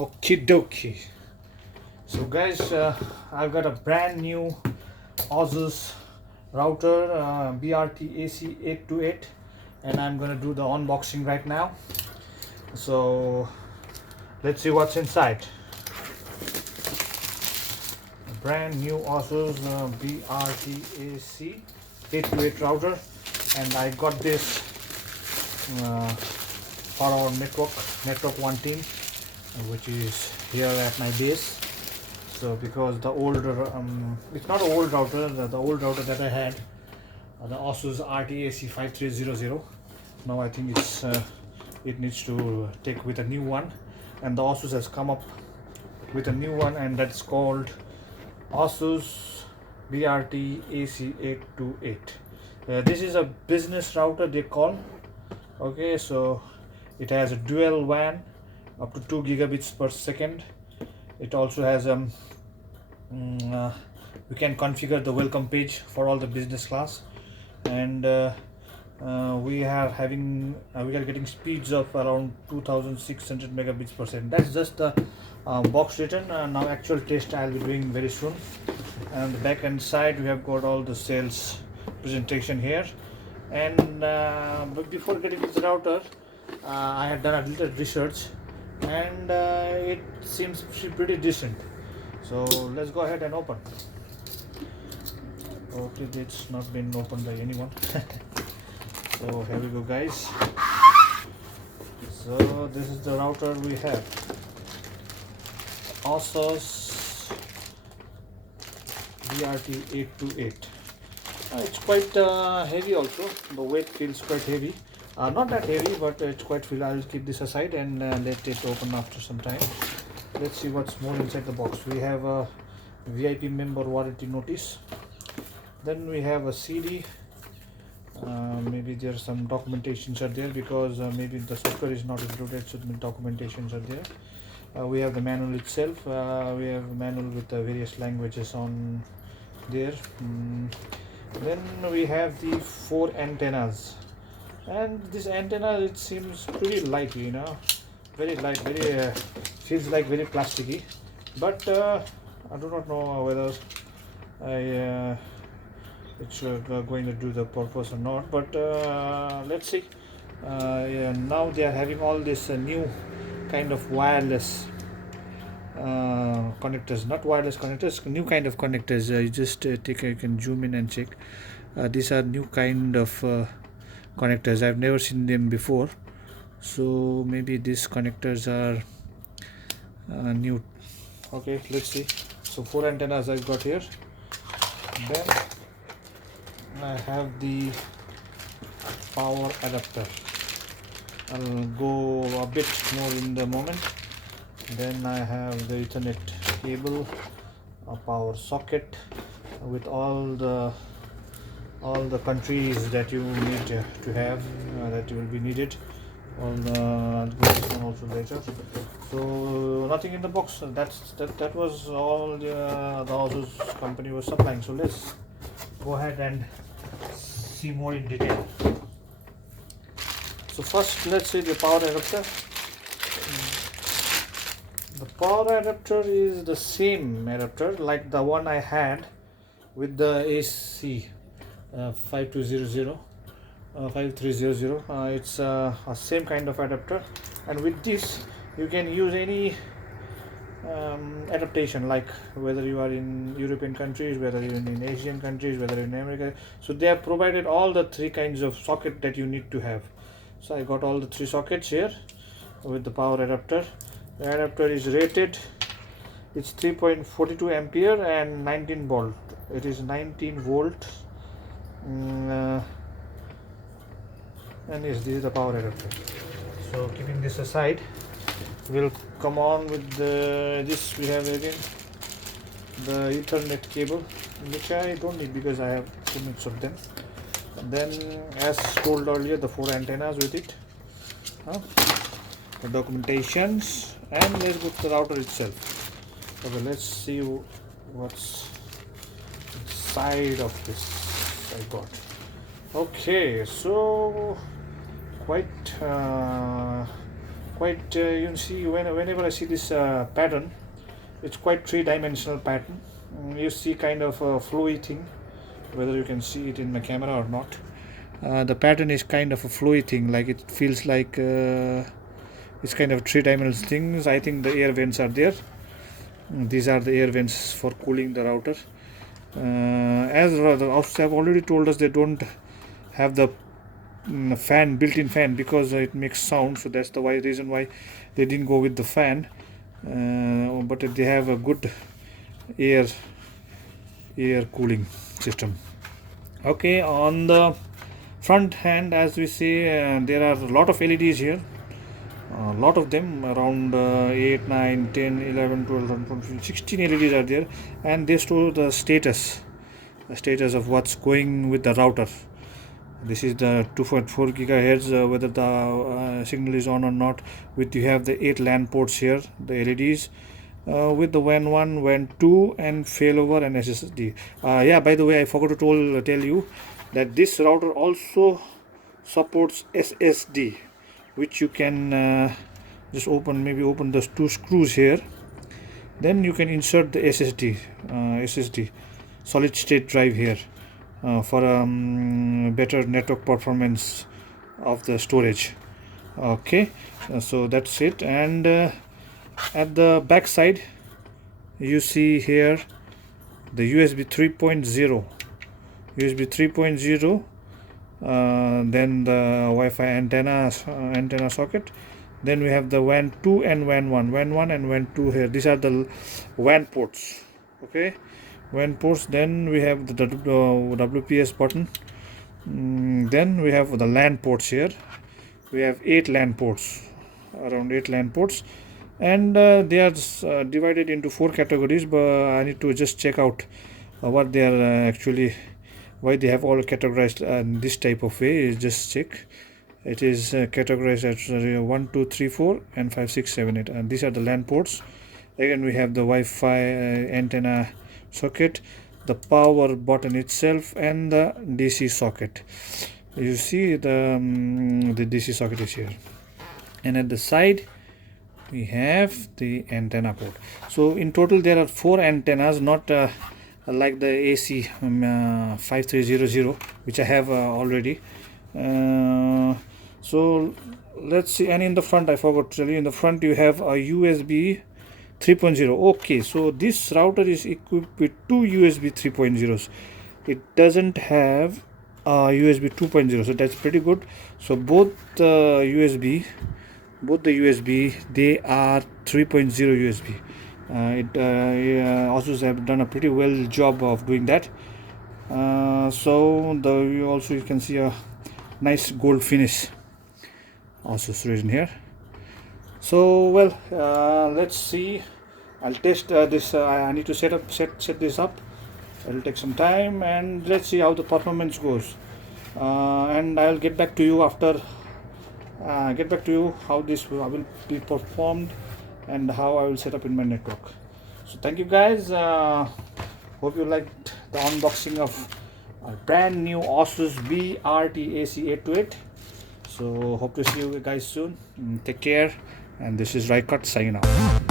Okie dokie. So guys, I've got a brand new Asus router BRT AC828, and I'm gonna do the unboxing right now. So let's see what's inside. A brand new Asus BRT AC828 router, and I got this for our network one team, which is here at my base. So because the older it's not an old router, the old router that I had, the Asus RTAC5300, now I think it needs to take with a new one, and the Asus has come up with a new one, and that's called Asus BRT-828. This is a business router they call. Okay, so it has a dual WAN up to 2 gigabits per second. It also has you can configure the welcome page for all the business class, and we are getting speeds of around 2600 megabits per second. That's just the box written. Now actual test I'll be doing very soon. And the back end side we have got all the sales presentation here. And but before getting this router, I had done a little research, and it seems pretty decent. So let's go ahead and open. Okay, it's not been opened by anyone. So here we go, guys. So this is the router we have. Asus BRT-828. It's quite heavy also. The weight feels quite heavy. Not that heavy, but it's quite full. I'll keep this aside and let it open after some time. Let's see what's more inside the box. We have a VIP member warranty notice. Then we have a CD. Maybe there's some documentations are there, because maybe the software is not included, so the documentations are there. We have the manual itself. We have a manual with various languages on there. Then we have the 4 antennas, and this antenna, it seems pretty light, very light, very feels like very plasticky, but I do not know whether it's going to do the purpose or not, but let's see. Yeah, now they are having all this new kind of wireless connectors, not wireless connectors, new kind of connectors. You just you can zoom in and check. These are new kind of connectors. I've never seen them before, so maybe these connectors are new. Okay, let's see. So 4 antennas I've got here. Then I have the power adapter. I'll go a bit more in the moment. Then I have the Ethernet cable, a power socket with all the countries that you need to have, that will be needed. I'll go this one also later. So nothing in the box. That was all the Asus company was supplying. So let's go ahead and see more in detail. So first, let's see the power adapter. The power adapter is the same adapter like the one I had with the AC5300. It's a same kind of adapter, and with this you can use any adaptation, like whether you are in European countries, whether you're in Asian countries, whether in America. So they have provided all the 3 kinds of socket that you need to have. So I got all the 3 sockets here with the power adapter. The adapter is rated, it's 3.42 ampere and 19 volt. It is 19 volt. And yes, this is the power adapter. So keeping this aside, we'll come on with this. We have again the Ethernet cable, which I don't need because I have 2 minutes of them. And then, as told earlier, the 4 antennas with it, the documentations, and let's go to the router itself. Okay, let's see what's inside of this I got. Okay, so quite quite you can see whenever I see this pattern, it's quite three-dimensional pattern. You see kind of a flowy thing, whether you can see it in my camera or not. The pattern is kind of a flowy thing, like it feels like it's kind of three-dimensional things. I think the air vents are there. These are the air vents for cooling the router. As the Asus have already told us, they don't have the fan, built-in fan, because it makes sound, so that's the reason why they didn't go with the fan. But they have a good air cooling system. Okay, on the front hand, as we see, there are a lot of LEDs here. A lot of them, around 8, 9, 10, 11, 12, 13, 14, 16 LEDs are there, and they store the status of what's going with the router. This is the 2.4 gigahertz, whether the signal is on or not. With you have the 8 LAN ports here, the LEDs, with the WAN 1, WAN 2, and failover and SSD. Yeah, by the way, I forgot to tell you that this router also supports SSD, which you can just open those two screws here. Then you can insert the SSD solid state drive here for better network performance of the storage. Okay, so that's it. And at the back side, you see here the USB 3.0, then the Wi-Fi antenna socket. Then we have the WAN 2 and WAN 1, and WAN 2 here. These are the WAN ports. Okay, WAN ports. Then we have the WPS button. Then we have the LAN ports here. We have 8 LAN ports, around 8 LAN ports, and they are divided into 4 categories. But I need to just check out what they are actually, why they have all categorized in this type of way. Just check. It is categorized as 1, 2, 3, 4, and 5, 6, 7, 8. And these are the LAN ports. Again, we have the Wi-Fi antenna socket, the power button itself, and the DC socket. You see the DC socket is here. And at the side, we have the antenna port. So in total, there are 4 antennas, not like the AC5300, which I have already. So let's see. And in the front, I forgot to tell you, in the front you have a USB 3.0. okay, so this router is equipped with 2 USB 3.0s. it doesn't have USB 2.0, so that's pretty good. So both the USB they are 3.0 USB. Asus have done a pretty well job of doing that. So you can see a nice gold finish Asus region here. So well, let's see. I'll test this. I need to set this up. It'll take some time, and let's see how the performance goes. And I'll get back to you after. How this will be performed and how I will set up in my network. So thank you guys. Hope you liked the unboxing of a brand new Asus BRT AC828. So hope to see you guys soon. Take care, and this is Raikot signing out.